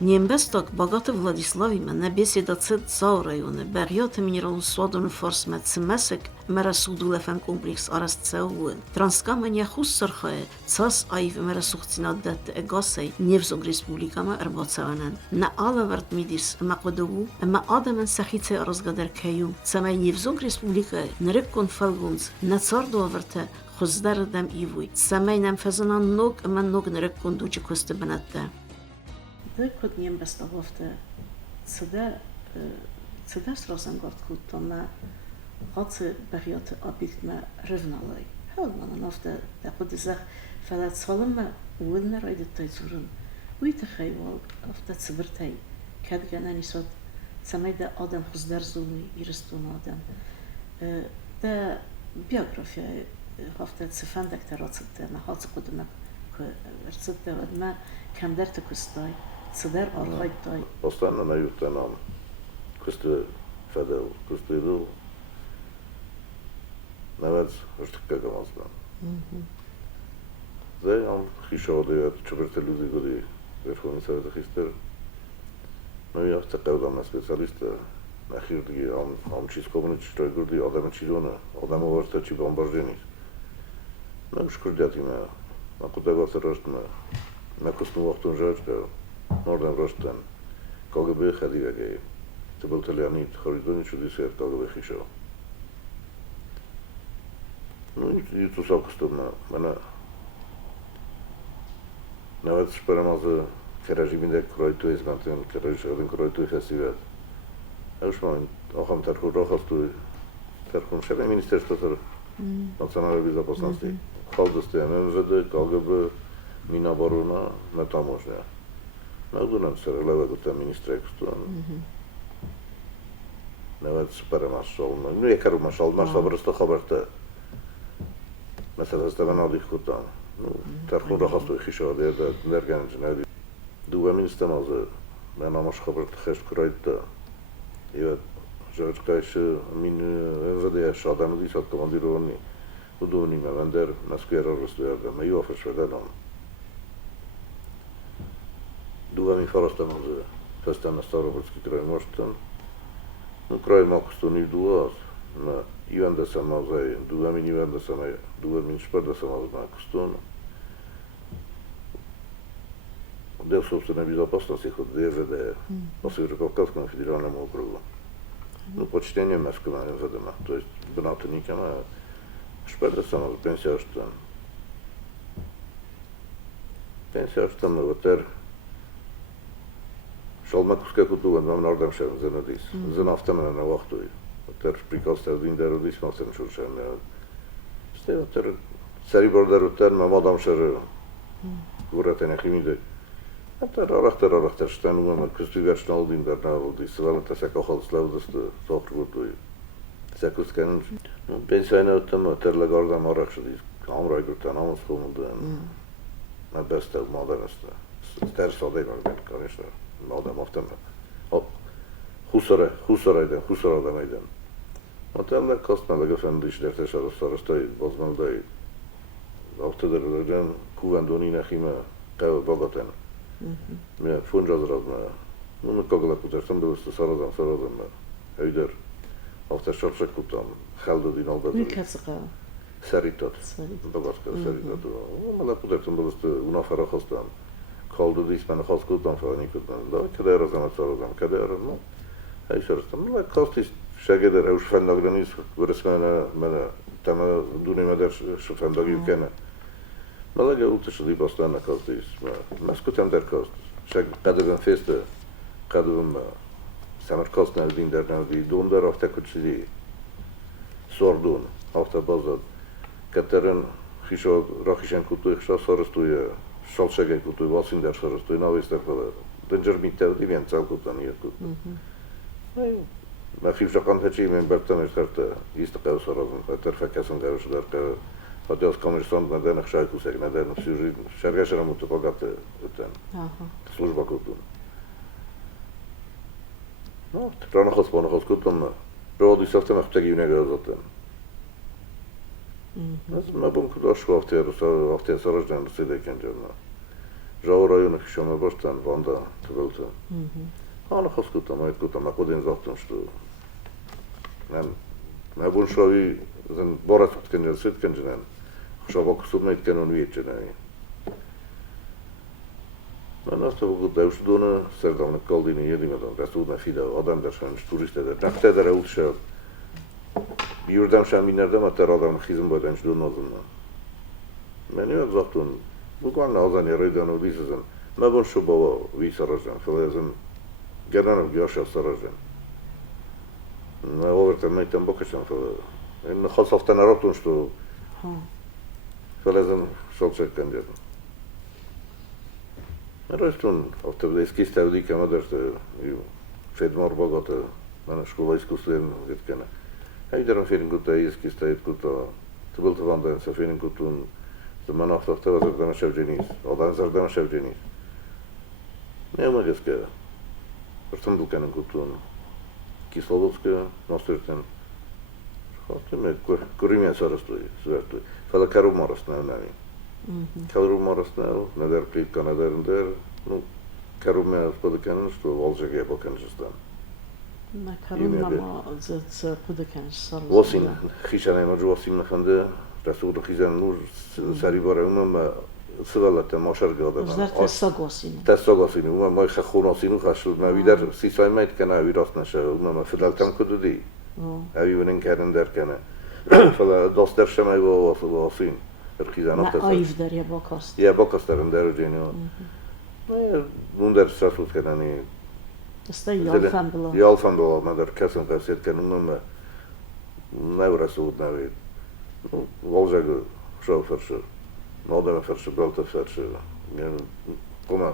Неинвесток богато Владиславиме не беседа цет зау районе, бериоте минералу суадону форс мет цмесек, мера суду лефен комплекс арас цеуен. Транскамения хуссархае, цас айв мера сухцина дет эгасей, Невзог республикама эрбоцеванен. На алаверт мидис, ма кодову, ма адамен сахице аразгадер кею, цамай Невзог республика, нереккон фелгунц, на цардо аверте, خزدردم ایوی سمینم فزنان نوک من نوک نرکون دوچه کست بنده. ده کدیم بستگفته цеда сразу год то на хатse бериот абит ма ревналай. Хел man ofte da подизах фалат салма улна райде тайзурун. Уйте хайвал ofte цвертей. Кадгана нисот самайда адам хуздar zulmi ирстун адам. Да биография ofte цфандак тарацте на хатse кодма верцте одма камдерте кустай. صدر آرای تای. Остана на ютанам. Questo fedel, questo idu. Nawet żadnego mocno. Zaj on hiszody od czwarte ludzi gdy Верховный Совет Христер. No ja wtaqawdam na specjalista na chirurgii, on wszystko что gdy adam chilona, adam warta ci bombardieni. No już kurdjati ma. Ma kudago teraz ma kosnu waqtun żarka. Nordam Rostan, KGB Khadiga, to był Leonid Horizon Judiciar KGB Hisho. No i to są kostowne, nawet szperama z reżimie krojtu jest na tym, jeden krojtu festiwal. A już mam, ocham tarchu rochastu, tarchu szefem ministerstwa Nacjonalnej Bezpieczeństwa. Chodostem MWD, KGB, Minaboruna, na to można. Nadunam se relevego tam ministrekstvan. Nawet speremassol. No ei kermassol, mas fabrasta khabarta. Mesela stavan kutan. No tarkhun rahastu khishade da nergan jnadi. Duwa ministamaz. Ben amash khabart khash kurayda. Evet. George Kaysh min evde şadamı disat komandironi. Uduni mevender maskera rostuyarda. Meyu afesh vedalam. Dugami farastan az festan Starobrudski kraj moštan. No kraj makuston i duaz. Na ivan da sam azaj, dugami ivan da sam aj, dugami špar da sam az makuston. Deo собственной безопасности ход ДВД по Северо-Кавказскому федеральному округу. Ну, почтение Москвы, МВД, то есть бнатониками, шпар да sam az pensия штан. Pensия штан ватер. Šalmakovské kutu, mám nordam šem zenadis. Zenaftamena na vachtuj. Ter prikostel din derudis, mám sem čuršem. Ste ter seri borderu ter, mám adam šer gurate nechimide. A ter arach šten, mám kustu veršnal din bernarudis. Valenta se kochal slavdast tohrugutuj. Se kusken. Pensajne tam ter legardam arach šedis. Amraj grutan, amos komuden. Na beste moderneste. Ter sadejnak ben, конечно. Adam often husaraydan aydan. Oteller kostnalega fendislertes sarastai bozmaldai. Aftadarlardan kuvandoni nechime qev bogaten. Me funjazrazma. Bunu kogla kutersam dostu sarazam. Höyder. After şarşak kutam. Khaldudin aldadı. Mikasqa. Seritat. Bogatka seritat. Mala kutersam dostu unafara khostam. Kaldı ismen khas kutan falan ikutan. Da kadar zaman sorazam. Kadar no. Hay sorsam. No kastis şageder ev şfendagdanis resmana mana tama dunimeder şfendag yukana. Malaga ultışlı bastana kastis. Maskutam der kast. Şag kadar feste. Kadar Samarkand nevdin der nevdi. Dondar hafta kutsili. Sordun. Hafta bazad. Katarın khishod rakhishan kutu khishas sarastuya. Šalšegej kutuj, Valsindar sarastuj, Navistar kala. Dencer mittel divjen celkutan iekut. Ma khif jakan hachi men bertan ishtarta istaqaw sarazan. Atar fakasan garush darka. Hadias komersant nadan khshaykusek nadan sujid. Shargashara mutaqagat utan. Служба kutun. No, trana khosbana khoskutun. Rodi saftan ahtagi unegazatan. Ma bun kudash hafta sarajdan sideken jana. Ժողովրդայինը քշում է ոչ տան վանդա տվելտը։ Անա խոսքուտամ այդ կուտամ ակոդեն զախտում շտու։ Mən bu uşağı Borat tutkınca sütkıncıdan uşağı kusumna itken viyetçine. Ben aslında bu devşudunu serdamlık kaldığını yedim adam. Resulüne fide adam derşanmış turist eder. Nakte eder ulşa. Yurdam şaminlerden hatta adamın xizm boydan şudun azından. Ben yok zaten bu kanla azan yaraydan o dizizin. Ben bu şu baba visarajan. Filazın genel yaşa sarajan. ما overta mejtem bokasham إن خاصة أنا ربطون شتو فلازم شلشة كان جدا رأيتون أفتر إسكيس تودي كما درت فيد مربوطة أنا شكولا إسكوسلين جد كان هيدرن فين كنت إسكيس تايد كنت تقولت فاندين سفين كنتون زمان أفتر توا زردنا شاف جنيس أو زردنا شاف جنيس ما ما جس كده برتندل كانن كنتون Кисловодская, Ностритен. Хотиме Куримия сарастуи, свертуи. Фала Карума раснал нами. Карума раснал, надер плитка надерндер. Ну, Карума сподеканен, что Волжаге поканжестан. На Карума за подеканж сарастуи. Восин, хишанай наджу восин наханде, расуд хизан нур сарибара умама سوالات ماشرگاه دادن. در تساگوسینه. تساگوسینه. اون ما خوناسینو خشود نویدر سیسای میت کنه ویراست نشه. اون ما فدالتم کدودی. اوی ونن کردن در کنه. فلا دست در شمای با واسین. ارکیزان افت. نه آیف در یا باکاست. یا باکاست درن در جنیو. اون در سرسوت کننی. است یالفن بلا. یالفن بلا. من در کسم قصد کنم ما نورسود نوید. والجگ شوفرش. نادم فرش بالت فرش يعني قما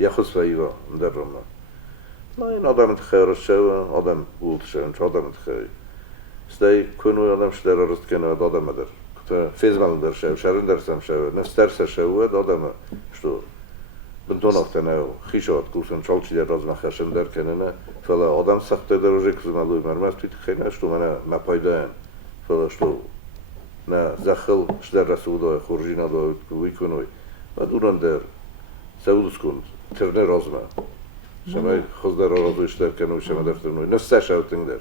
ياخذ فايوه ندرمنا ما نادم تخير الشوا آدم قلت شوا إن آدم تخير استای کنو آدم شدر رست کنه آدم مدر كنت فيزمال در شوا شرن درسم شوا نفس درس شوا آدم شو بنتون افتنه خیشات کورسن چالچی در راز مخشن در کنه نه فلا آدم سخت درجه کزمالوی مرمز توی خیلی نشتو منه مپایدان فلا شتو نه زخل شدر رسوله خورجینا داد ویکنوی و دوران در سعودس کند ترنه رازمه شما خود در رازویش در کنوی شما در ترنوی نسته شوتنگ در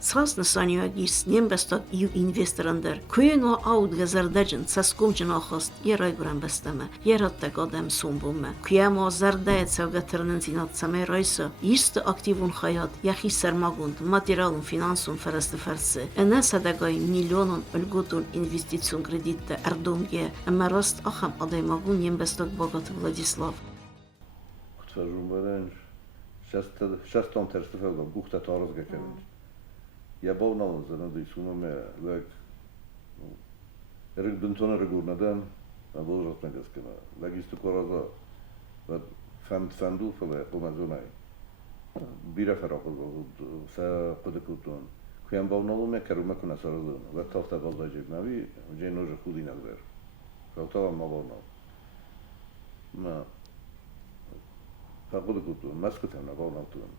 Сраз саниагис нембестак ю инвесторандер куено ауд газардаджин цаскумчин охост ерайгуран бестеме ераттак адам сумбуме куямо зардаец авгатернензинат саме райса ист активун хаят яхи сермагунд материалун финансун ферестеферсе эне садагай миллионун льготун инвестицион кредитте эрдомге эмераст ахам адаймагун нембестак богат Владислав Kutfajun berenj шестом терстефелдом бухта тараз гекенж Я бавнал за надо исумаме лек рыг бентона рыгурнадан а должат на gaskena лагисту кораза вот фанду фале помазунай бира фарақу фа қудкутун куям бавнал ме карума куна саразун ва тафта балдажиб нави дженоже худи нагдер фалтава мавнал ма فقدكتون مسكتهم نبوناتون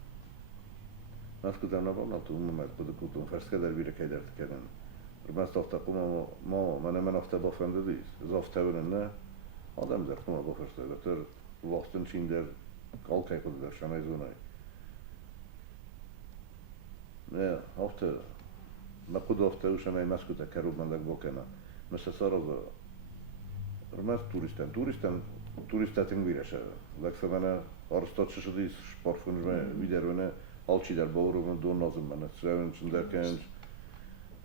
مسكتهم نبوناتون ما قدكتون فرسكدر بيرك هيدر تكلم رمست افتقوم ما من افتبا فندديس زافتبنن آدم در قوم بافرسته بتر لاستن چین در کال که کد در شمای زونای نه هفته نقد هفته و شمای مسکوت کروب من لگ بکنه مثل سارا رمست туристатин виреше. Лекса мене арстачы шыдый шпарфунжме видервене алчи der бауруmun don nazım bana. Srevençin derkenç,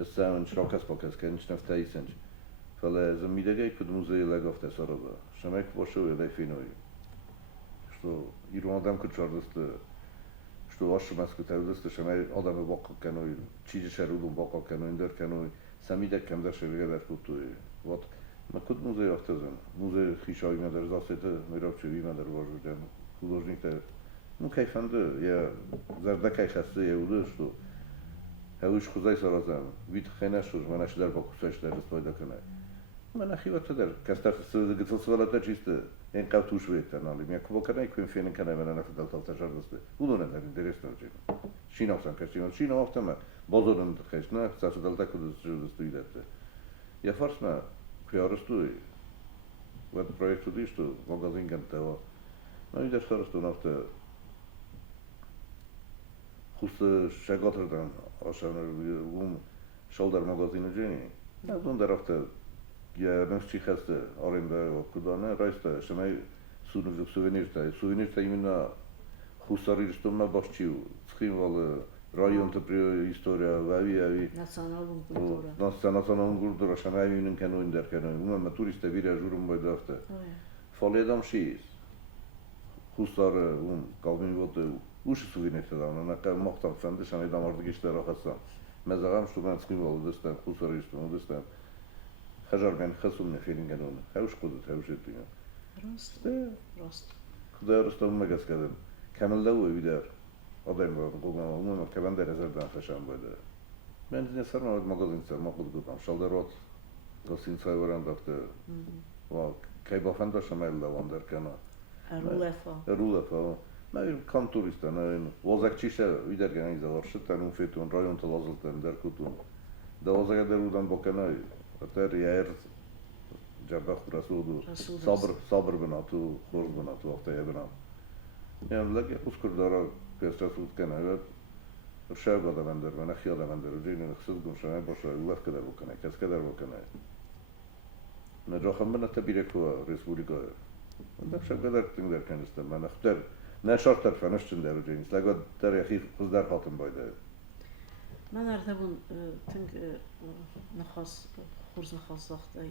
essavenç rakas pakas kenç nefteysenç. Fale zamidegay kud muzeyi legafte sarada. Şemek başı ve definoy. Что ирон адам кучардысты. Что вашу маску тавдысты шемей адамы бакал каной, чиже шерудун бакал каной, индер каной, самидек кемдер шелгедер кутуй. Вот На код музей автозен, музей хишай медер засете, мировчеви медер вожден, художник-то, ну кайфанды, я зардакай хасты я уды, что هاوش خدای سرازم وید خیلی شد من اشتر با کوساش در استفاده کنه من اخیوات در کستر سوال گذشته سوالات چیسته این قبل توش وید تنالی میاد که کنه کم فین کنه من نفت دلتا تجار دسته بودن در درست نرجیم شینا افتم کشیم شینا افتم بازارن خیش نه ساس دلتا کد دسته دسته یا فرس نه پیارستوی в этот проектudi, что магазин гантева. Ну, идешь соросту нафта. Хуста шаготрдан, ашан шолдар магазин жени. Да, бундар афта я ночи хасте аренда кудана райста, шамай сувенир сувенирта именно хустари что на башчу. Схимвал районта при история вави Национalul cultura. национална культура шамай минен канун дер канун. Ума туриста вира журум байдафта. Фаледам шиз. Хустар калбин вот уж сувенирта да, на ка мохтар фанды шамай дамарды гештер ахаса. Мезагам что мен схимвал дестан хустари что дестан. Хажар мен хасумне филин канун. Хауш кудут хауш этига. Рост. Куда ростом магаскаден. Камеллау видер. Adam var, umuma kavanda rezervdan xasham böyle. Ben de sarma magazin sar maqul gudam. Şaldarot gosin sayvaran dafta. Va kaybafanda şamella vandar kana. Rulefa. Ma kam turista na vozakçişe vider gani zavarşı tanum fetun rayon talazıltan der kutun. Da vozaga derudan bokana atar yer jabah rasudu. Sabr binatu, khurz binatu vaqtaya binat. Yani lagi uskurdara Pesta sutkana evet. Şerba da bender, ben axiya da bender. Ceynin xsız gümşana başa Allah kadar bokana, kas kadar bokana. Ne joxam bana tabirek var Respublika. Ben şab kadar tingler kendistem. Ben xter ne şartlar fanışçın der ceynin. Laga der yaxi qızlar hatım bayda. Ben arada bun tink naxas xurz naxas zaxtay.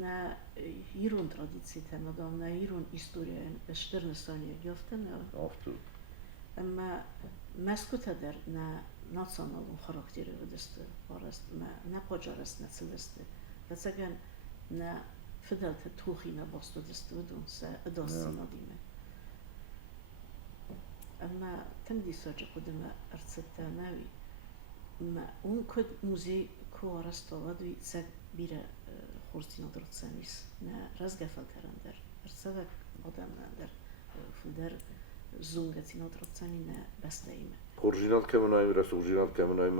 Na irun tradicji temadam, na irun historia en 14 saniye gaften. Aftu. Ama meskut eder na nacionalun karakteri vedeste, parast na pojarast na celeste. Dlaczego na fidelte tuchi na bostu deste vedun se edassi nadime. Ama temdi söce kudeme artsette navi. Ma un kod muzej ko arastovaduj se bire خورسینا درستنیس نه رزگفل کرندر ارسالک آدم نندر فدر زونگتینا درستنی نه بستهیمه. Orijinal kemenayı biraz orijinal kemenayı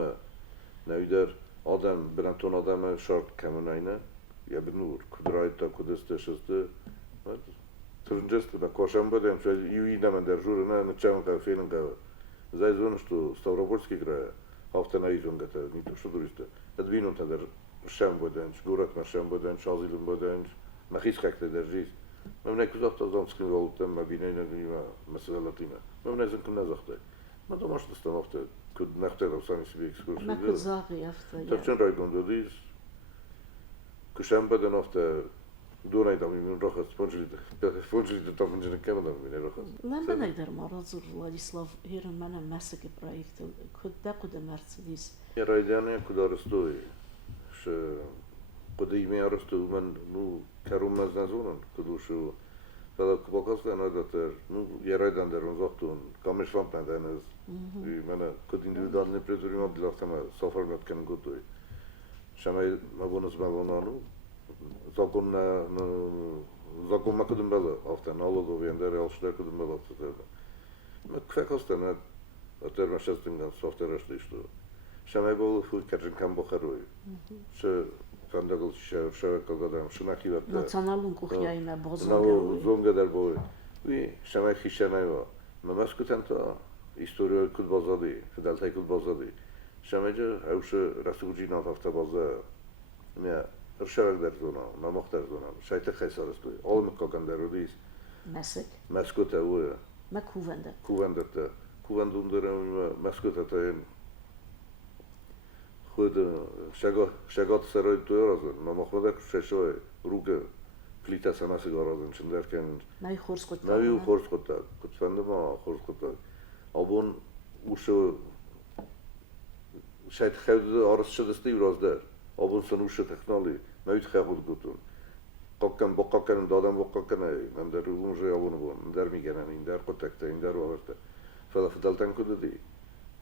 ne üder adam Brenton adamı şart kemenayına ya bir nur kudrayta kudeste şeste. Tırıncıstı da koşan badem şöyle iyi demen der juruna ne çavan ka filin ka. Zayzonu što Stavropolski kraj hafta na izongata ni to što duriste. Advinuta der Şam bodenç, Gurat Şam bodenç, Azilun bodenç, Mahis kakte derjiz. Memne kuzakta zanskın valutem, mabineyne dünya, mesela Latina. Memne zinkın nazaktay. Ma to masz dostanowte, kud nachtera sami sobie ekskursję. Ma kuzağı yafta. Taczyn rajgonda diz. Kuszam bodenowte, duraj tam imin rochas, spądźli tam będzie na kemenam imin rochas. Ben eder marazur Vladislav hirin mene meseke projektu, kud dekude Mercedes. Ja rajdjane kudaristoj. Qudimi arastu man nu karumaz nazunan kudushu tada kubakasla nadater nu yeraydan der uzaktun kamışlant nedeniz mana kud individualne prezurim abdilaftama safarmet kan gotoy şamay mabonus balonanu zakon makudum bela afta nalogo vender alşlar kudum bela afta ma kvekostana ater şastingan software işte Şamay bol full kerjin kan bokharoy. Şu fandagol şevşev kagadam şunakivat. Nacionalun kuhyayına bozuldu. No zongadar boy. Vi şamay khishana va. Mamaskutan ta istoriya kud bazadi, fidaltay kud bazadi. Şamayca avşı rasulcina hafta baza. Ne rşavak der zona, namokhtar zona. Şayta khaysarastoy. Olmuk kakandar udis. Mesek. Maskuta u. Ma kuvende. Kuvendata. Kuvendundaram maskuta Ход шагот сарой туйразын, но махмадак шешой руга плита сана сигаразын чындеркен. Нави хорскот. Нави хорскот. Кутфанды ма хорскот. Абон ушы шайт хевді арыс шыдысты юраздар. Абон сан ушы технали. Нави тхевуд гутун. Каккан баққакан дадам баққакан ай. Мендер унжы абоны бон. Мендер мигенен индер котекте индер ваверте. Фала фидалтан кудыди.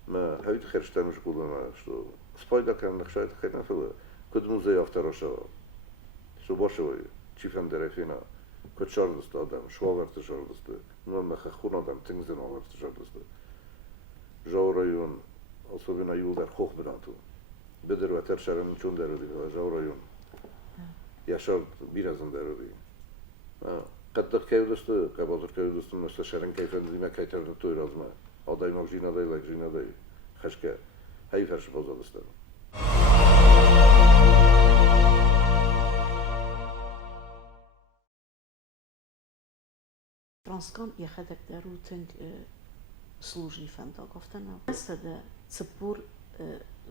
ما هايت خرجت مش كلنا شو سبايدا كان نخشيت خينا في كد موزي افتر شو باشوي چیفن درفینا کد شاردست آدم شواغرت شاردست نون مخخون آدم تنگزن آغرت شاردست جاورایون اصابینا یول در خوخ بناتو بدر و تر شرم چون در دیگه جاورایون yaşar birazın derdi. Kadar kevdüstü, kabadır kevdüstü, mesela şerin keyfendime kaytardı toyrazma. Adaymak jinadayla jinaday. Haşke, hay ferşi bozalıstan. Տրանսկան եղեդեկտեր ու թենք սլուժի ֆանդագովտանա սեդե ծպուր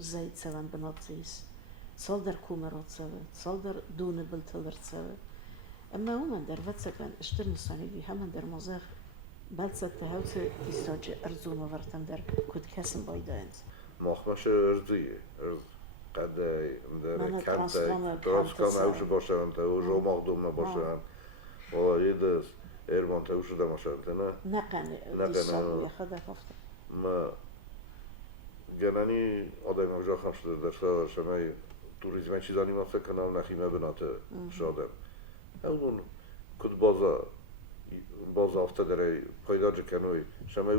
զայցավան բնոցիս սալդեր կումերոցավը սալդեր դունը բլթլրցավը əmma ումən դեր վեցական իշտերնսանի վի համən դեր մոզեղ բալցատը հաուցը դիսոջը ըրձումը վարտան դեր կուտ կեսն բայդայնց Mahmaşı ırzı, kadey, Mana kantay, transkan transkan avşı başaran, o romağdumla başaran, o yedis, Erman tavşı da başaran, ne? nəqəni Nəqəni, dissabı yaxədəkofta Ma genani adaymak jaxamşıdır dersə, şəməy turizmə çiz animasiya kanal nəximə binatı şadəm. Evdun kud baza hafta derey paydacı kenoy, şəməy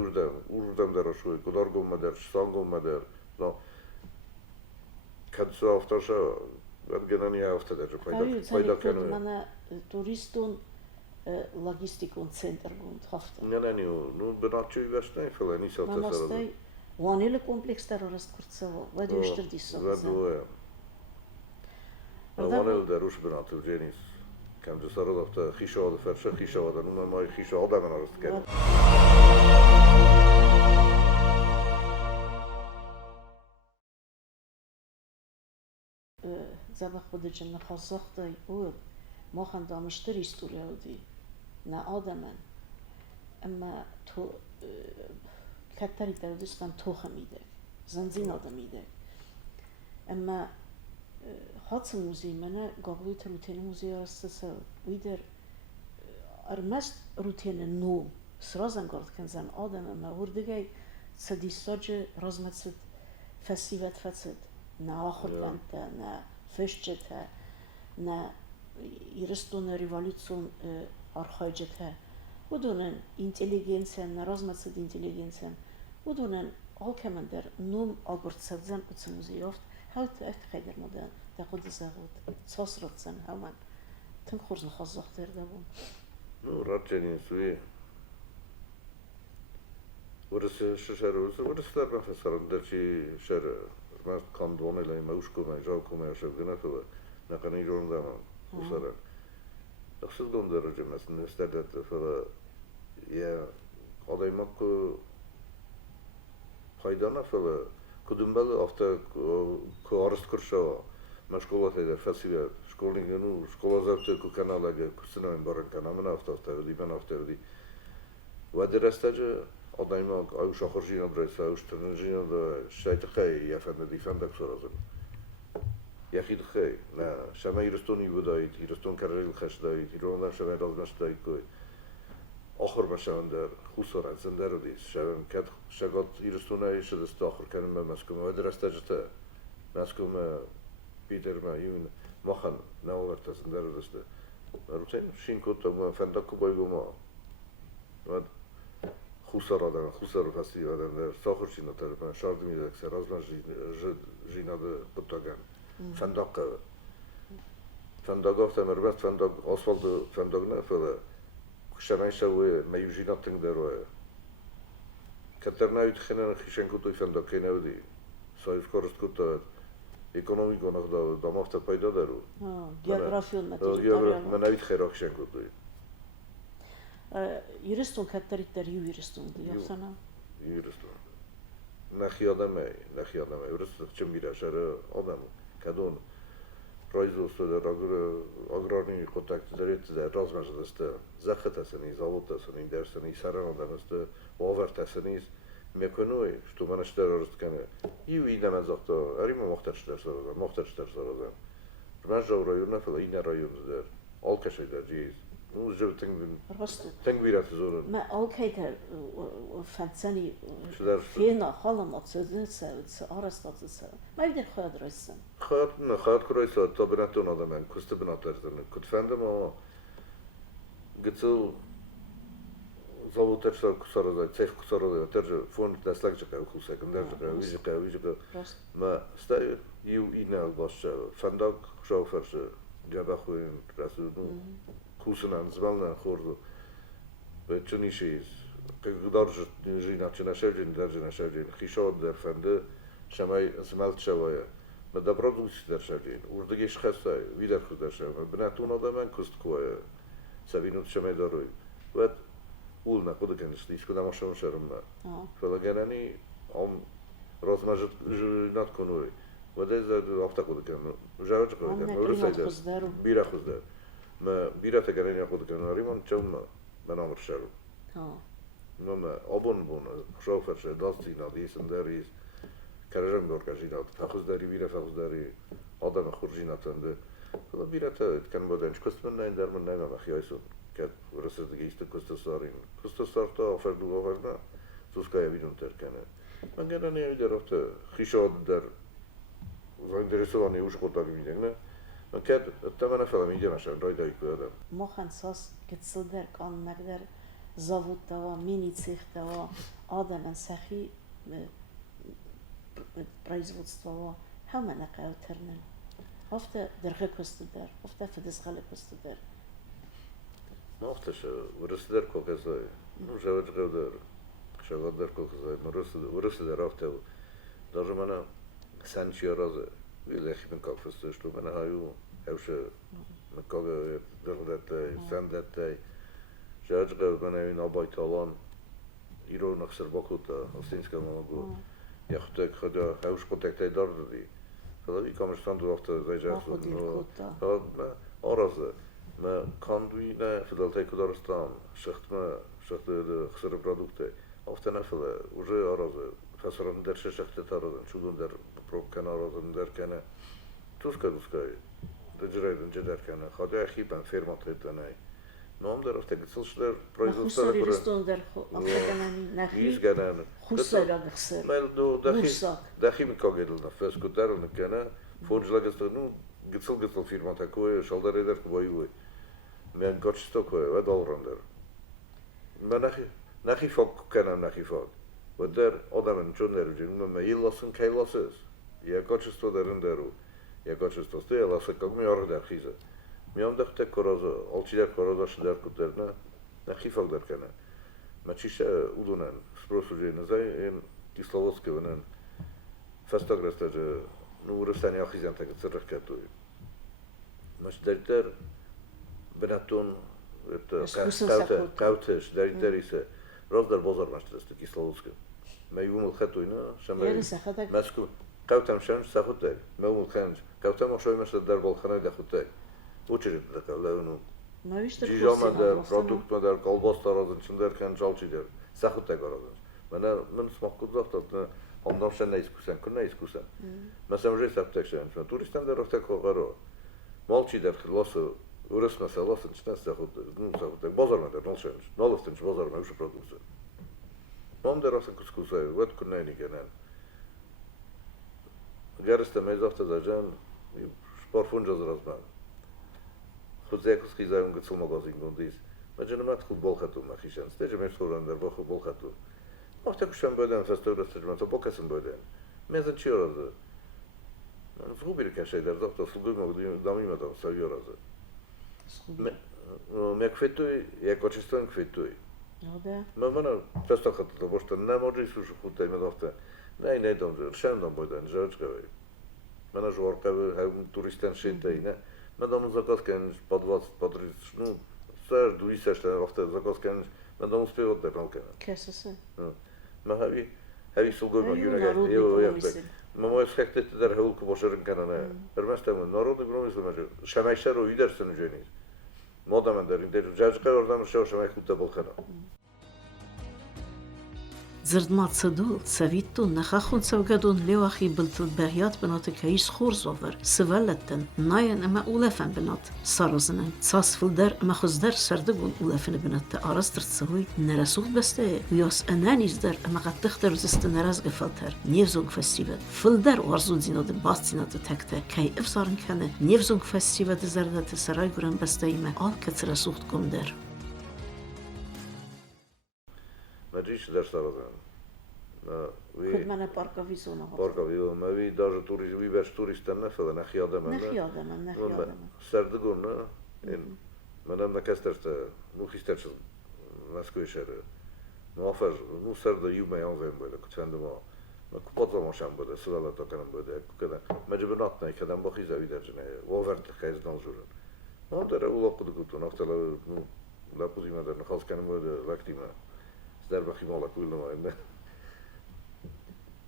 urdem der aşuy, kudar gomma der, şisan gomma der, no. Kadsı hafta şa, ben genani hafta der, payda kenoy. Mənə turistun logistikun center gund hafta Genani o, nu binatçı üvəşnəy falan, nisat Mənə təsərədə. stay vanili komplekslər arası kurtsavo və düşdür dissabı Ve duaya. Avanel der uş binatı cenis. Kemci sarı lafta xişa adı ferşe xişa adı. Numa may xişa adı hemen arası geldi. Zabaq budicin xasaqtay u moxan damışdır istoriyadi nə adamən amma to kattari dərdistan toxam idi zanzin adam idi amma hatsın muzeyi mənə qaqlı rutini muzeyi arastısa uider armast rutini nu srazan qart zan adam amma vurdigay sadisacı razmetsit festivat fatsit na axırlanda na feshcete na iristone revoluțion arhajete Udunen intelligensen, razmetsit intelligensen Udunen alkemender num agurtsadzen utsamuziyoft halt eftkayder modern da qudisagut sosrotsen haman tın xurzun xazaxter da bu Radcenin suyu. Burası şişer olsa, burası da profesörüm der ki şer, ben kandonayla mevşkuma, javkuma yaşadığına kadar ne kadar iyi yorumda ama bu sıra. Nasıl donduracağım aslında istedette falan ya adaymak ku paydana falan kudumbalı hafta ku arst kurşava meşgulat eder fasilet şkolning nu şkola zavtı ku kanala ge ku sınavın baran kanamın hafta vedi ben hafta vedi ve derestacı adaymak ayu şahırcıyla dresa ayu ştırnıcıyla da şeyt xey yefendi difendak sorazın Yaxid xey, ne, şema iristoni budayit, iriston kararil xeş dayit, irondan şema razmaş dayit koy. Axır başavan der, xusor etsin der odis, şema kad şagat iristona işedist axır kenime meskume, ve derestacıta, meskume, biderme, yun, maxan, ne overtasın der odiste. Rutin, şinkota, mu fendaku bayguma, ve xusor adam, xusor fasiv adam der, saxır şinatar, ben şardım yedekse, razmaş jinadı butagan. Fendag mervet fendag asfaltı fendag ne falan kuşaran şavı meyvjina tengder o katerna yutxenen xişen kutu fendag kenevdi sayf korst kutu ekonomik onak da damafta payda daru geografiyon men avit xera xişen kutu Юристун катаритер юристун diyorsan Юристун Нахиадаме юрист чем мирашары адам Kadın производство agrarni kontaktları razmajlıstı zakhatasını zavodtasını dersini saran adamıstı overtasını mekonoy что манаштар росткане и видимez zakta arima muhtaçlar soradan Rmajov rayonuna falan yine rayonuzdur alkaşaylar ciz nu jëv tengvirat zorun Ma alkayter fantsani Şular- fena halam atsızsa arastatsa ma vider khadrısın Xat kuraysa tabiratun adamın kustu binatlarını kutfendim ama gıtsıl zavodtaşlar kusarada ceh kusarada tercih fond deslekçi kav kusak dercik Prost ma stay yu ina baş fendak şoförü جبخوین رسولون کوسنان زمانن خوردو به چنیشیز که دارج جینا چنا شوجین در جنا شوجین خیشاد در فنده شمای زمالت شوایه ما دبرادوش در شوجین وردگیش خسته ویدر خود در شوه بناتون آدمان کست کوه سبینوت شمای داروی و اول نکود کنیش دیش کدام آشون شرم فلگرانی ام رازماجت جنات کنوی و دیز آفتا کود کنم جاوج کود کنم ورسایده بیرا خود در ما بیرا تگرانی خود کنم ریمون چون بنامر شرم نم آبون بون شوفر شد دستی نادیسن دریز کرجم دور کشیدات فخوز داری بیرا فخوز داری آدم خورجینات انده فلا بیرا تا کن بودنش کست من نه در من نه مخیایسون که ورسیدگی است کست سارتا آفردو آفرنا توسکای بیرون ترکنه من گرانه ایده رفت خیشاد در zainteresowany już chłopak widzę, no. No kiedy, to ma na filmie idzie nasze, dojdę i kładam. Mochen sas getsilder kan megder zavutta minicihta Adam sahi производство همه قاوترنن هفته درخه کستدر هفته فدسخاله کستدر Oftast ورسدر کوکزای نوجواد قدر شغادر کوکزای ورسدر after даже mana سنچی رازه ویلخی من کافستش تو من هایو هوش مکاغ دردتای سندتای جاج قد من این آبای تالان ایرو نخسر باکوتا استینسکا مانگو یخته خدا هوش کتکتای داردی فلا بیکامشتان دو هفته زیجاستون فلا آرازه ما کاندوی نه فدالتای کدارستان شخت خسر پرودکته هفته نفله وجه آرازه فسران در شخت تارادن چودون در پروب کنارادن در کنه توسکا دجرایدن جدر کنه خدا اخیبن فرمات هیتنای نام در افته گسلش در پرویزوستان خسری رستون در آخدنانی نخی خسری را بخسر مال دو دخی میکاگیدل نفس کدارن کنه فونج لگستانو گسل فرمات کوه شالدار در کوبایوی من گچستو کوه و دالران در من نخی فاک کنم نخی فاک و در آدمن چون نروجین من یلاسن کیلاسس یا کچستو درن درو یا کچستو است یا لاس کم میاره در خیزه میام دخت کارازا آلچی در کارازا شدر کدر نه نخیفال در کنه ما چیش اولونن سپروسوجی نزای این کیسلوسکه ونن فستاگ رستاج نورستانی آخیزان تک سرخ کتوی ماش در بناتون قاوتش دریسه راز در بازار مشترست کیسلوسکه ما يوم الخطو هنا شمال ماسكو قوتم شمس ساخوتك ما يوم الخنج قوتم شوي مش در بالخنه داخوتك وچرت دکل لونو جیجام در پرودکت در کالباس دارازن چندر کن جالچی در ساخوتك آرازن من سماق کدوخت داد آمدام شن نیسکوسن کن نیسکوسن مثلا مجه سبتک شن شما توریستان در رفته کارو مالچی در خلاصو ورس مثلا لاسن چنس ساخوتك بازار من در نالشنش نالستنش بازار من وش پرودکت Mam da rasem kuskusay, vet kunayni genen. Geriste mezafta zajan, spor funjaz razman. Khudze kuskizay gitsul magazin gondis. Majenemat futbol khatu makhishan. Steje meşhuran der futbol khatu. Mahta kuşan böden festival stejman to bokasın böden. Mezen çiyorazı. Zgubili kaşay der zakta slugum damimada saviyorazı. Me kvetuj, jako čistan kvetuj. ما فستا خطط باشتن نماجی سوش خود تایمه دافته نه دام شندم بایدن جاوج قوی من جوار قوی هم توریستان شید تایی نه من دامون زکاس کنش پادریز نو سر دوی سشتن رفته زکاس کنش من دامون سپیوت دکنال کنه کسسه من هاوی سلگوی مگیونه گرد من مایز خکتت در هول که باشرن کنه نه برمشتم نارود گرومیز لمجه شمایشه رو ویدرسن جنیز مادام در این در جاج قرار دام شو شما خود تبل خنا زردمات صدول سويتون نخاخون سوغدون لواخي بلتل بغيات بنات كايس خورزوفر سوالتن ناين اما اولفن بنات ساروزنن ساسفل در اما خزدر سردگون اولفن بنات آرستر تسوي نرسوخ بسته وياس انانيز در اما قد تختر زست نراز گفلتر نيفزونگ فستيفال فل در وارزون زيناد باستيناد تكتا كاي افسارن كان نيفزونگ فستيفال زردت سراي گرن بسته ايما آل كترسوخت كم در مجيش در سرازن خود من پارکاوی زونه ها Parkovi, ma vi даже vi bärs turisten nefele, nach jadem. نخیادم Serdegun, in men na kesterste, nu histerse naskuisere. Nu afer, nu serde ju me anven bude, kutvende ma. Ma kupatza ma sem bude, szulala takanam bude, kada. Mecbe natna kadam bahiza viderjene, overt kaiz daljuren. Ma dere ulaqud gutun, aftala nu la puzima der khalskanam bude laktima. Zdar bakhimala kullama inne.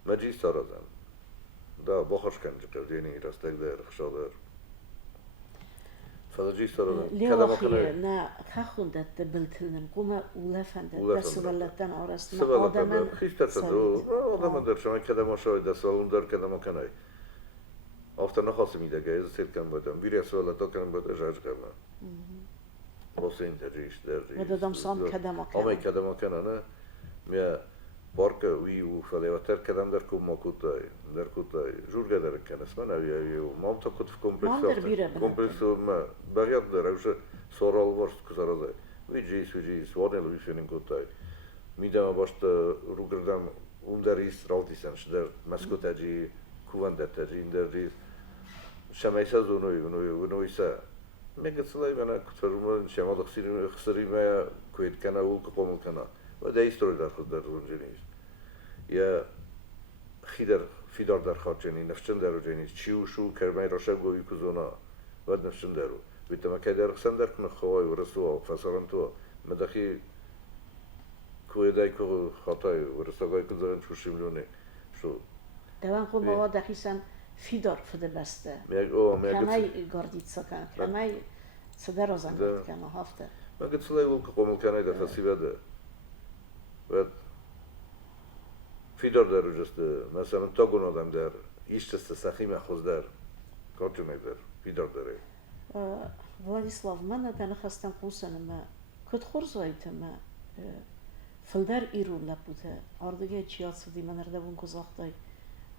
Meclis sarazan. Da baharshkan jeni rastegder khshader. فداجي صار ليه وخي نا خاخوندت بلتلن قوما ولفند دسولتن آرست ما آدمن آدمن در شما کدام شاید دسالون در کدام کنای آفتر نخواست میده که از سیل کن بودم بیری سوالت ها کنم بود اجاج کنم واسه این تجریش در و دادم سام کدام کنم آمه کدام کنه میا بارک وی و فلیوتر کدام در کوم ماکوتای در کوتای جورگه در کنس من اوی مام تا کت کمپلکس ما باید در اوش سورال ورست کزارده ویجیس وانل ویفینین کوتای میدم باشت روگردم دریس رالتیسنش در مسکوتاجی کوواندتاجی دریس شمایسا زونویسا میگسلای من کتفرمان شما خسری ما کویت کنه و کپامل کنه و ده ایستوری در خود در رونجینیست یا خیدر فیدار در خواهد جنی نفشن در رو جنیست چیو شو کرمای راشا گوی کزونا ود نفشن در رو بیتما که در خسن در کنه خواه و رسوا و فسارن تو مدخی کوی دای که خطای و رساگای کزارن چوشی ملیونه شو دوان خو مواد دخیسن فیدار فده بسته کمای گاردید سکن کمای صدر رو زنگاد کما هفته من قد سلای ولک قومل کنای در فسیبه ده و فیدار در رو جسته مثلا تاگون آدم در ایشتسته سخیم خوز در کارچونه در فیدار داره Владислав, мене та нахастан кусанема кот хорзайтема филдер иру лапуте ардege чиятсы диманерде бун козактай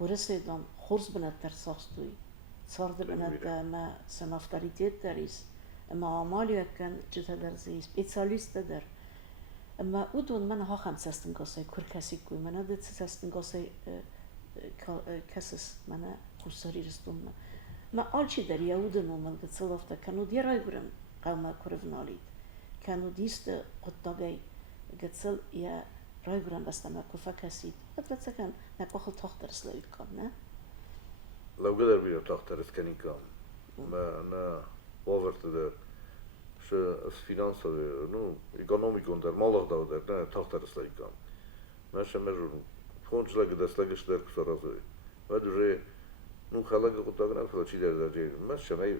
ورسیدم خرز بند در ساختوی سارد بند ما سنافتاریتیت داریس اما آمالی کن جتا در زیس بیتسالیست در اما اودون من ها خم سستن کاسای کور کسی کوی من دت سستن کاسای کسس من خورساری رستم ما آلچی در یهودن اومد دت صدافته کنو دیرای برم قوم کورفنالید کنو دیست قطبی گتسل یا رای برم بستم کوفا کسی حتی سکن نپاخل تاختر سلاید کن نه لو قدر بيو تاختر اسكني كام ما انا وافرت در شو فینانسا نو اکونومیکون در مالغ داو در نه تاختر سلاید کام ما شمرون فونج لگ دست لگش در کسارازوی و دوره نو خلاق قطعه نفلا چی در جیر ما شمای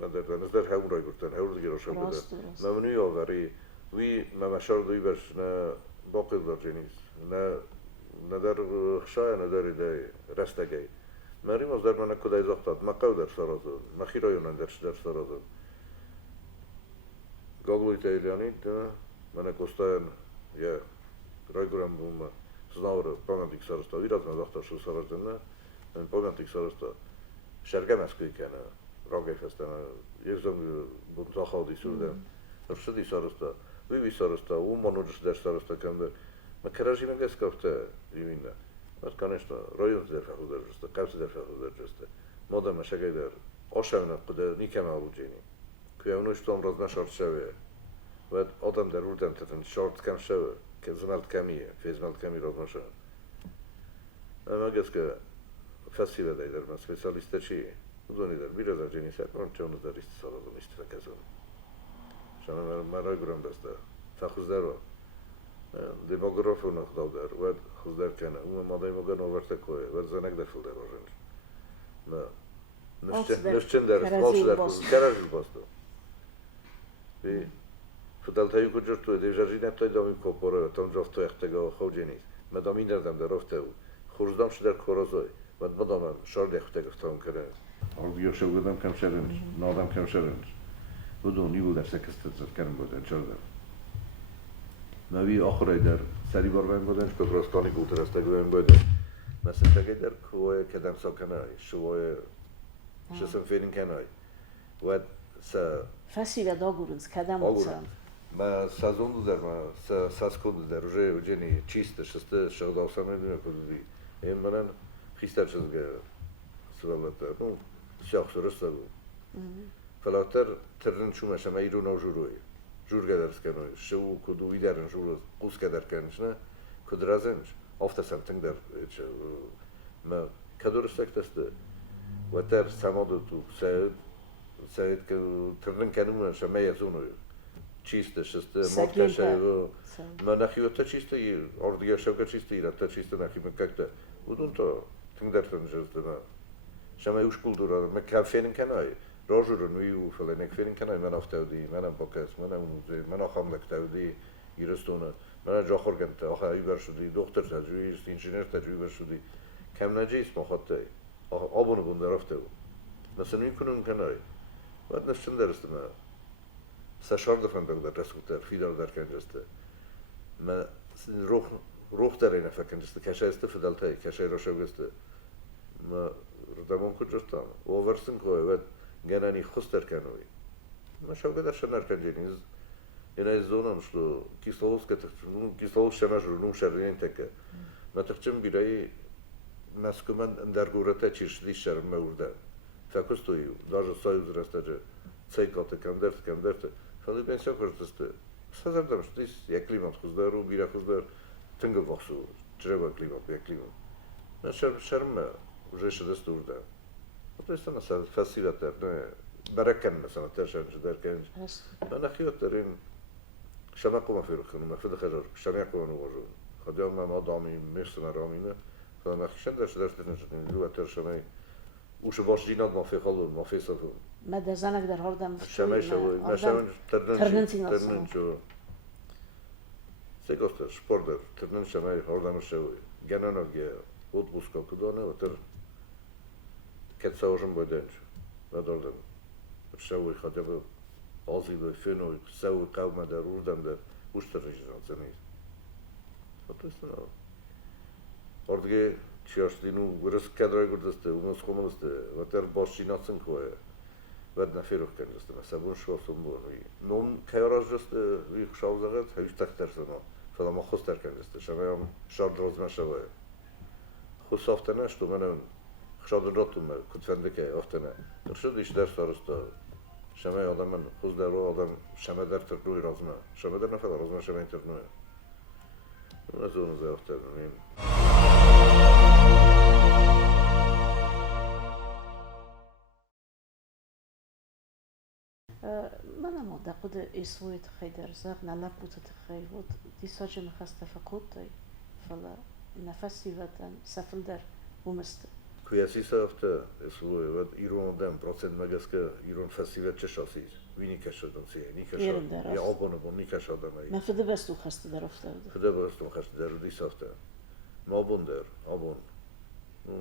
در دنز در هاون رای گرتن هاون دیگر روشن بوده ما منوی آوری وی ما مشار دوی برش نه باقی در جنیز نه در خشای نه در رستگی مریم از در من کدای زاختاد مقاو در سرازون مخیرایونن در سرازون گاگلوی تایلیانی من کستاین یا رای گرم بوم znao pamятник сарasta, виразно захта што сараждена, памятник сарasta, шергемески кена, роге фестена, езом бунтахалди сурден, ршди сараста, виви сараста, умануджш дер сараста кенде, ма керажи мегескавте ивинна, мат конечно, район дер фахудержсте, кавс дер фахудержсте, мода мешегай дер, ошевна куде никема алуджини, куя унуштом разнашарчеве, вед адам дер урден тетен шорт кем шеве, که زمالت کمیه، فیزمالت کمی رو نشه. اما گذشته فسیله دایدر من سپیسالیست چی؟ دونی در بیرون از جنسی سرکن چون در است سالادون استفاده شما من رای برام بسته. فخوز درو دموگرافی نخداو در ود خوز در کنه. اون مادایم اگر نورته کوه ود زنگ در فیل در واجن. نشچن در مالش در کارجی باستو. بی فدالتایی کجاست تو دیوژاری نتای دامی کوپوره تام جفت اختگاه خوجینیست. مدامی ندم در رفته او. خورزدم شده کارازای. بعد مدامم شارد اختگاه تام کرده. آرگیو شو بدم کم شرنش. نادم کم شرنش. بدونی بود در سکست کردن بود چرده. نوی آخری در سری بار بهم بودنش که راستانی کوتر است بهم بوده. مثلا تگه در کوه کدام ساکنای شوای شسم فیلین کنای. و فسیله داغورنز کدام اصلا ما سازون در ما ساسکون در روی وجنی چیست شسته شغل آسان میدونه کدومی این منن خیستر چیزگه سوالات نو شاخ سرست بود فلاتر ترن شو ماشم ایرون او جوروی جور قدرس کنوی شو کدومی درن جور قوس قدر کنش نه کدرازنش آفت سمتن در ما کدور سکتست و تر سامادو تو سعید که ترن کنم شما یزونوی چیسته شسته ماتکشه و من نخیوت چیسته ای اردیه شوکه چیسته ای رفته چیسته نخی من ککته بودون تو تندرتن جسته ما شما یوش کلدورا من کافین کنای راجور نویو فلان کافین کنای من افتادی من باکس من موزه من آخام لکتادی ایرستونه من جا خورگنت آخه ایبر شدی دکتر تجویز انجینر تجویز شدی کم نجیس مخاطی آبونو بوده رفته بود مثلا میکنم کنای بعد نشون درسته ما سشار دفعه بقدر رسوتر فیدار در کنجسته ما روح در این فکنجسته کشه است فدالتای کشه روشه بسته ما ردمون کجاستم و ورسن کوی و گنانی خستر کنوی ما شو قدر شنر کنجینیز اینا زونم شلو کیسلوس کیسلوس شماش رو نوم شرین تکه ما تخچم بیرای مسکومن در گورته چیشلی شرم مورده فکستوی даже союз растаже цейкоте кандерт фали бен все кортесте сазардам что есть я климат хуздару бира хуздар тынга вахсу треба климат я климат на шарм уже шедест урда вот это на фасилатер не баракан مثلا ترشن در کنج انا خيوت ترين شماقو ما في رخن ما في دخل شماقو ما وجو خدام ما دامي ميرسنا رامينه فما خشن درش لو ترشمي وش باش جينات ما في خلون ما في صفو ما دزانك در هردم شمای شوی ما شمای ترنن شو سیگاست شپور در ترنن شمای هردم شوی گنانا گه اتوبوس کدانه و تر کت سوژن بودنش و دردم شوی خاطر آزی به فینوی سوی قوم در روزم در وش ترنشان زنید خاطرست نه ordige čaštinu vrsk kadroj gurdaste u nas homoste vater bošči nacen koje vad na firuh kanjaste ma sabun shwasum bon vi non kayraz jaste vi xavzagat havish taktar sana fala ma khostar kanjaste shamayam shad rozma shawa khosaftana shto mana khshad rotum kutfandike aftana tırşad işler sarısta shamay adamın khuzdaru adam shamadar tırnuy rozma shamadar na fala rozma shamay tırnuy Razonu za aftana منم معتقد اسويت خيدر زاغ نلبوت تخيل دي ساجن خسته فقوتي فلا نفسي ودن سفل در ومست Kujasi se afte esvoj vad Iron den procent magaska Iron festival çeşasiz. Vini kaşadan siye, ni kaşadan. Ya abone bon ni kaşadan ay. ما فده بس تو خسته در افتاد Fede bastum kaştı der di safte. Ma abon der, abon. Nu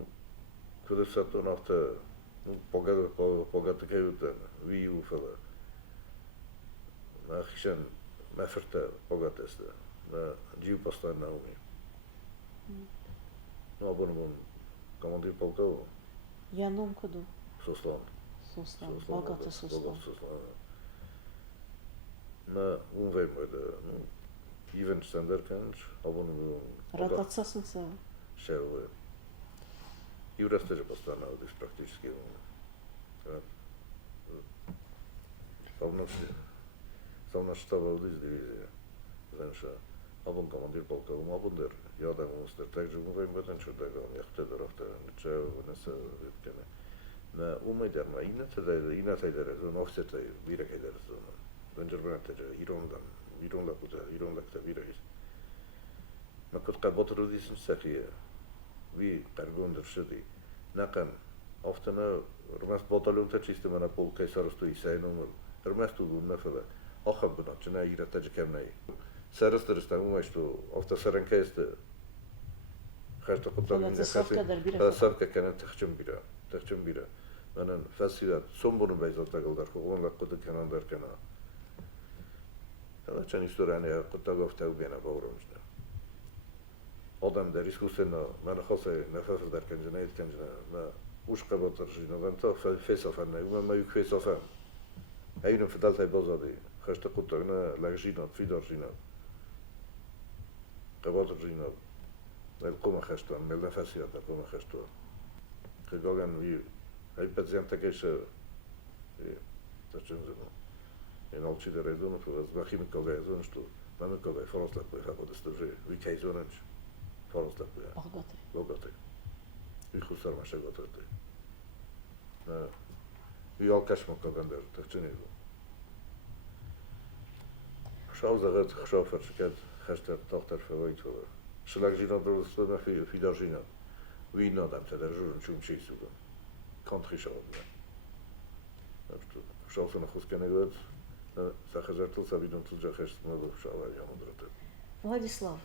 kuda satun afte pogada kayutan viu fela. Ma xişen ma ferta pogada este. Ma jiu pastan naumi. Nu abon bon командир полка Я ном коду Сослан. Сослан, богато Сослан. На умвеймойда, ну, ивен стендер канч, абону Ратацасын са. шеве. И врастеже постана одис практически. Savna штаба одис дивизия. Zanša, abon командир полка, абондер, яда монстер, takže умвеймойда чудага, яхте дорохте, че несе виткене. Na umejder ma ina tejder zon offsetay bira keder zon. Dangerban tejder Ironda kuta Ironda kuta bira is. Ma kut qabot rudis sakiye. Vi qargonder shudi. Naqan oftana rmas botalum ta chiste mana pol kaisarastu isaynom. Rmas tu mesela axam buna chna ira tajkamnay. Sarastarsta umashtu ofta sarankeste. Khashta qutam savka kanat takhchum bira. Mən fəsiyyət son bunu bəyzatda qıldar ki, onunla qıdı kanandar kana. Hələ çən istoriyəni qıda qaftağı bənə bağırmışdı. Adam da riskusena, mənə xasay nəfəfir dar kəncənə, et kəncənə, və uş qabatır jina, və ta fesafən nə, və yük fesafən. Əynən fidal tay bazadı, خشت قطعنا لغجينا فيدار جينا قباط جينا القوم خشتان ملنا فاسيات القوم خشتان خجالن وی هی پذیرم تکیش تجنزم این alçı da rezonu fazla bakayım kavga što mamy kavga forostak bu ha kod stoje vi kayzonanç forostak bu ya bogate vi khusar masha gotate na vi alkaşma kavgander tçeni bu şavzagat xşofer şirket xşter tohter favorit var şlagjina dolstona fidarjina vi nadam tederjun çumçi suga kontri şavga şavsana xuskenegot Захожартыл сабидон тут же хэш много шалай я мудрата. Владислав,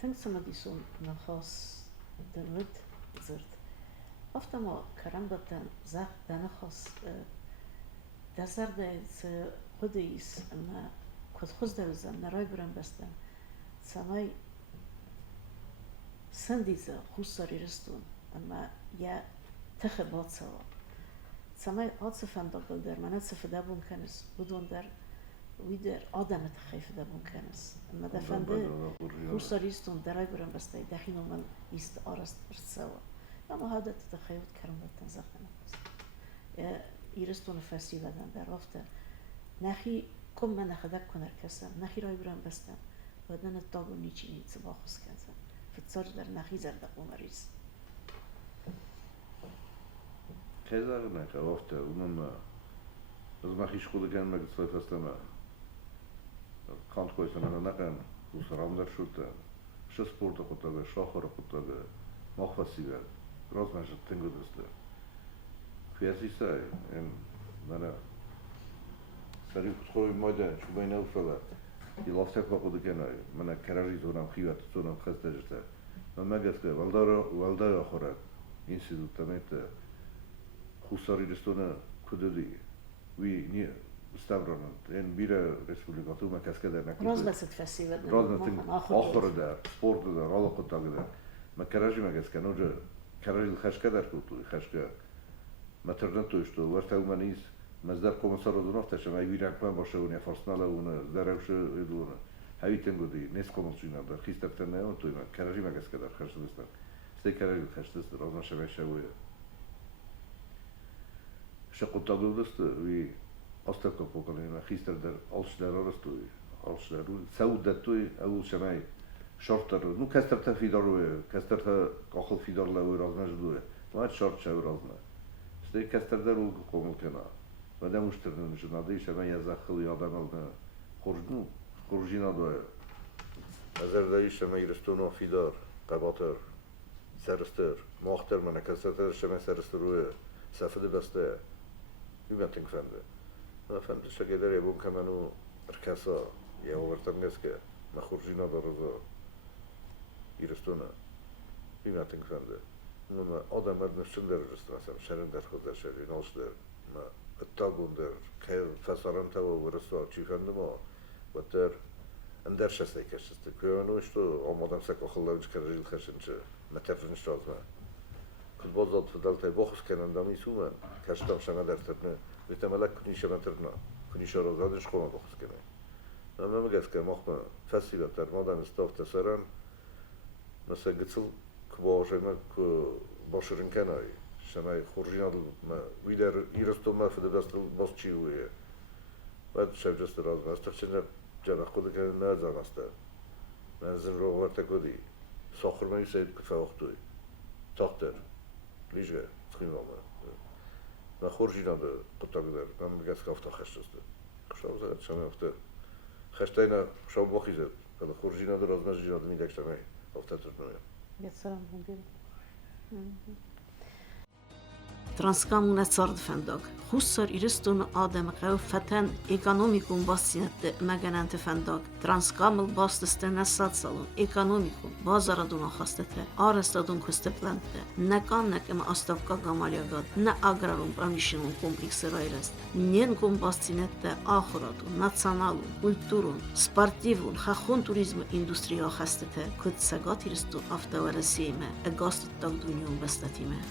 тэнксама дисун на хос дэнвэт зэрт. Автомо карамбатан зах дэнахос дазарда ц худис на кодхоздавзан на райбран бастан. Самай сандиза хусари рестун, ама я тахабатсава. سمای آدس فندق در منات سفده بون کنس بدون در ویدر آدم تخیف ده بون کنس اما دفنده خوشاریستون درای برن بسته دخینو من ایست آرست برسوا اما هاده تخیوت کرم بطن زخم نفس ایرستون فسی بدن در رفته نخی کم من نخدک کنر کسم نخی رای برن بستن بدن تاگو نیچی نیت با خوز کنزن فتسار در نخی زرده قمریز Kayzarına kavafta onunlaızmak iş kulu gelmek sayfasına kant koysana nakan bu saramlar şurta şu sporta kutaga şahara kutaga mahvasiga rozmaşı tengudusda kıyasıysa en bana sarı kutkoy moda şu bayna ufala ilafsak bakudu kenay bana kararı zonam hiyat zonam khastajta ama gaska valdara khorat institutamete Хусари рестона кудоди ви не ставронат ен бира республика тума каскада на розбасет фестивал розбасет ахырда спортда ралакотагда ма каражима каска ножа каражил хашкадар куту хашка матернато что варта уманис маздар комиссар одунов таша май вирак пан баша уня форснала уна даравш идуна хавитен годи нес комусина да хистаптана он тума каражима каскадар хашдастан сте каражил хашдаст рознаша вешавуя Шакутагудост ви остатка поколение хистердер алшдароростуй алшдару саудатуй авул шамай шортар ну кастерта фидоруе кастерта кахл фидорлауи размаждуе мат шорт шау разма сте кастердер ул комулкена вадам уштернен жнады шамай язахыл ядам ална хоржну хоржина доя азердаи шамай рестоно фидор قباطر سرستر ماختر من کسرتر شمای سرستروه سفده بسته می‌بینیم فهمده من فهمده شکلی یه بوم که منو ارکسا یه آورتم نیست که مخورجینا دارزا ایرستونه می‌بینیم فهمده من آدم مدنشون در رستم مثلا شرم در خود در شهری ناش در ما اتاقون در که فسران تا و ورسا چی فهمده ما و در اندر شسته کشسته که منو اشتو آمادم سک آخلاویچ کرجیل خشنچه متفرنش رازمه Kod bozot fdaltaj bohus kenanda misuman, kashtam shana dartne, vitamalak kunisha materna, kunisha rozadin shkoma bohus kenay. Ama magaska mohma festival tar modan stav tasaran, mesela gitsel kubojema ku boshrin kenay, shana khurjinad ma vider irostoma fdastal boschiuye. Vad shevjast razma, starchena jana khod ken nazamasta. Manzil ro varta kodi. Sokhurmay sayd kfawxtuy. Tohter Liże, skrimamy. Na churżina by potagder, nam gaska w to cheszczysty. Chszał za trzeba w te chesztajna chszał bochi zet, ale churżina do rozmierzenia do midek trzeba w te trudnoje. Ja co mam mówię? Տրանսկամունը ծարդ ֆենդակ, խուսար իրստուն ադեմ ғև ֆետեն էկոնոմիկում բասինետը մագանանտը ֆենդակ, տրանսկամլ բաստստեն ասացալուն, էկոնոմիկում բազարադուն ախաստեթե, արեստադուն քստեպլանտը, նական նկեմ աստավկա գամալյագատ, նա ագրարում պրամիշինուն կոմպլիքսը ռայրեստ, նենկում բասինետը ախորատուն, նացանալուն, կուլտուրուն, սպարտիվուն, խախուն туrizmը ինդուստրիա ախաստեթե, քուտ սագատ իրստու ավտավարեսիիմը, էգաստուտ տագդունյուն բստատիմը.